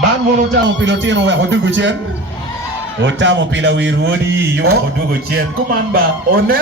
Man mono tamo pilotino we hodugo chien. Otamo pila wi ruodi yo hodugo chien. Kumamba one